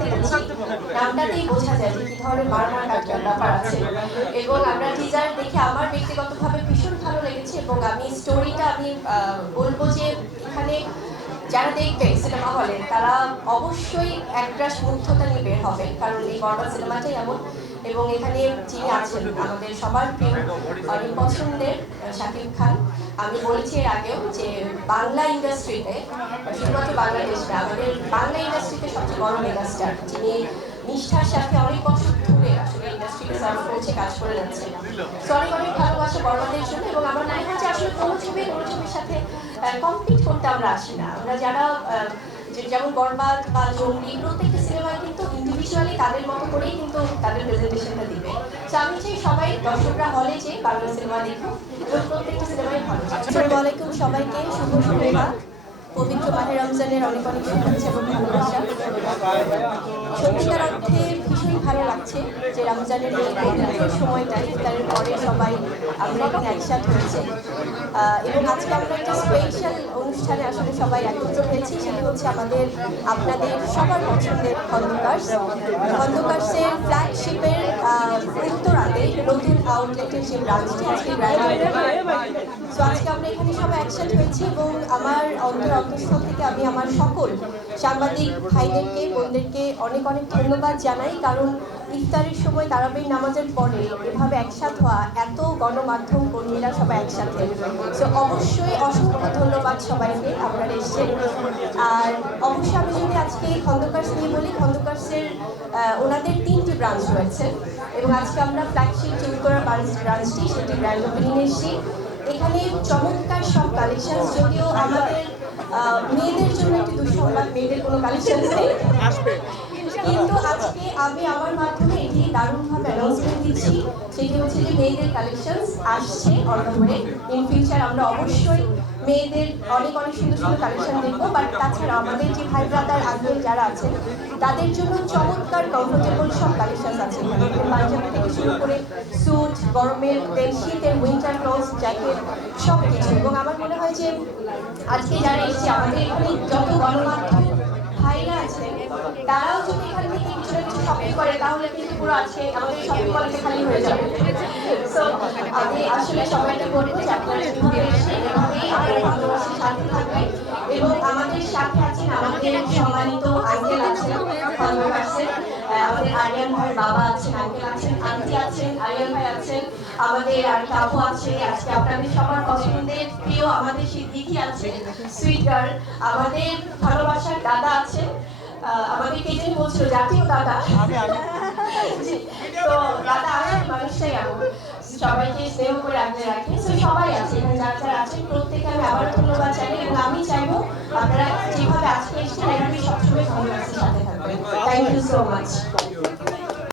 দেখেছি নামটাতেই বোঝা যায় যে কি ধরনের মারামার কাটার ব্যাপার আছে এবং আমরা টিজার দেখে আমার ব্যক্তিগতভাবে ভীষণ ভালো লেগেছে এবং আমি স্টোরিটা আমি বলব যে যারা দেখবে সিনেমা হলে, তারা অবশ্যই একরাশ মুগ্ধতা নিয়ে বের হবে, কারণ এই বরবাদ সিনেমাটাই এমন, এবং এখানে যিনি আছেন, আমাদের সবার প্রিয়, অনেক পছন্দের শাকিব খান। আমি বলেছি এর আগেও যে বাংলা ইন্ডাস্ট্রিতে, শুধুমাত্র বাংলাদেশ আমাদের বাংলা ইন্ডাস্ট্রিতে সবচেয়ে বড় মেগাস্টার, যিনি নিষ্ঠার সাথে অনেক বছর ধরে আসলে ইন্ডাস্ট্রিকে সার্ভ করছে, কাজ করে যাচ্ছে। অনেক ভালোবাসা বড়দের জন্য এবং আমার মনে হয় যে আসলে কোনো ছবি, কোনো ছবির সাথে কম্পিট করতে আমরা আসি না। আমরা যারা যেমন বরবাদ বা জঙ্গলি, প্রত্যেকটা সিনেমায় কিন্তু ইন্ডিভিজুয়ালি তাদের মতো করেই কিন্তু তাদের প্রেজেন্টেশনটা দিবে। তো আমি চাই সবাই, দর্শকরা হলে যে বাংলা সিনেমা দেখুক এবং প্রত্যেকটা সিনেমাই ভালো আসসালামু আলাইকুম সবাইকে শুভ সন্ধ্যা পবিত্র মাহের রমজানের অনেক অনেক শুভেচ্ছা এবং ভালোবাসা। সত্যিকার অর্থে লাগছে যে রমজানের এই পবিত্র সময়টা ইফতারের পরে সবাই আমরা এখানে একসাথ হয়েছে। এবং আজকে আমরা একটা স্পেশাল অনুষ্ঠানে আসলে সবাই একত্র হয়েছি, সেটি হচ্ছে আমাদের আপনাদের সবার পছন্দের খন্দকার্স খন্দকার্সের ফ্ল্যাগশিপের উত্তরাতে নতুন আউটলেটের যে ব্রাঞ্চটি আজকে তো আজকে আমরা এখানে সবাই একসাথে হয়েছি এবং আমার অন্তর অন্তঃস্থল থেকে আমি আমার সকল সাংবাদিক ভাইদেরকে, বোনদেরকে অনেক অনেক ধন্যবাদ জানাই, কারণ ইফতারের সময় তারাবির নামাজের পরে এভাবে একসাথ হওয়া এত গণমাধ্যম কর্মীরা সবাই একসাথে। তো অবশ্যই অসংখ্য ধন্যবাদ সবাইকে, আপনারা এসছেন। আর অবশ্যই আমি যদি আজকে খন্দকার্স নিয়ে বলি খন্দকার্সের ওনাদের তিনটি ব্রাঞ্চ রয়েছে। এবং আজকে আমরা ফ্ল্যাগশিপ চুজ করার ব্রাঞ্চটি সেটি ব্র্যান্ড ওপেনিং এসেছি। এখানে চমৎকার সব কালেকশন যদিও আমাদের মেয়েদের জন্য একটি দুঃসংবাদ মেয়েদের কোনো কালেকশন নেই। কিন্তু আজকে আমি আমার মাধ্যমে এটি দারুণভাবে অ্যানাউন্সমেন্ট দিচ্ছি সেটি হচ্ছে মেয়েদের কালেকশনস আসছে অন্যভাবে ইন ফিউচার আমরা অবশ্যই মেয়েদের অনেক অনেক সুন্দর সুন্দর দেখব বাট তাছাড়া আমাদের যে ভাই ব্রাদার আগ্রহ যারা আছেন, তাদের জন্য চমৎকার কমফোর্টেবল সব কালেকশন আছে পাঞ্জাবি থেকে শুরু করে স্যুট গরমের দেন শীতের উইন্টার ক্লোথস জ্যাকেট সব কিছু এবং আমার মনে হয় যে আজকে যারা এসেছে, আমাদের এখানে যত গণমাধ্যম শপিং করে, তাহলে কিন্তু পুরো আজকে আমাদের শপিং মলটা খালি হয়ে যাবে। সো আমি আসলে সবাইকে বলব যে আপনারা যেভাবে আপনারা ভালোবাসার সাথে থাকবেন এবং আমাদের সাথে আছেন আমাদের সম্মানিত আঙ্কেল আছেন আমাদের আরিয়ান ভাইয়ের বাবা আছেন আঙ্কেল আছেন আন্টি আছেন, আরিয়ান ভাই আছেন, আমাদের আর কাপু আছে, আজকে আপনাদের সবার পছন্দের প্রিয় আমাদের সেই দিদি আছে সুইট গার্ল আমাদের ভালোবাসার দাদা আছেন। আহ, আমাদের কে জানি বলছিল জাতীয় দাদা। তো দাদা আমার মানুষটাই এমন সবাইকে স্নেহ করে আগলে রাখে। তো সবাই আছে এখানে যারা যারা আছেন প্রত্যেকে আমি আবার ধন্যবাদ চাই এবং আমি চাইব আপনারা যেভাবে আজকে এসেছেন এখানে সবসময় ধন্যবাদের সাথে থাকবেন। Thank you so much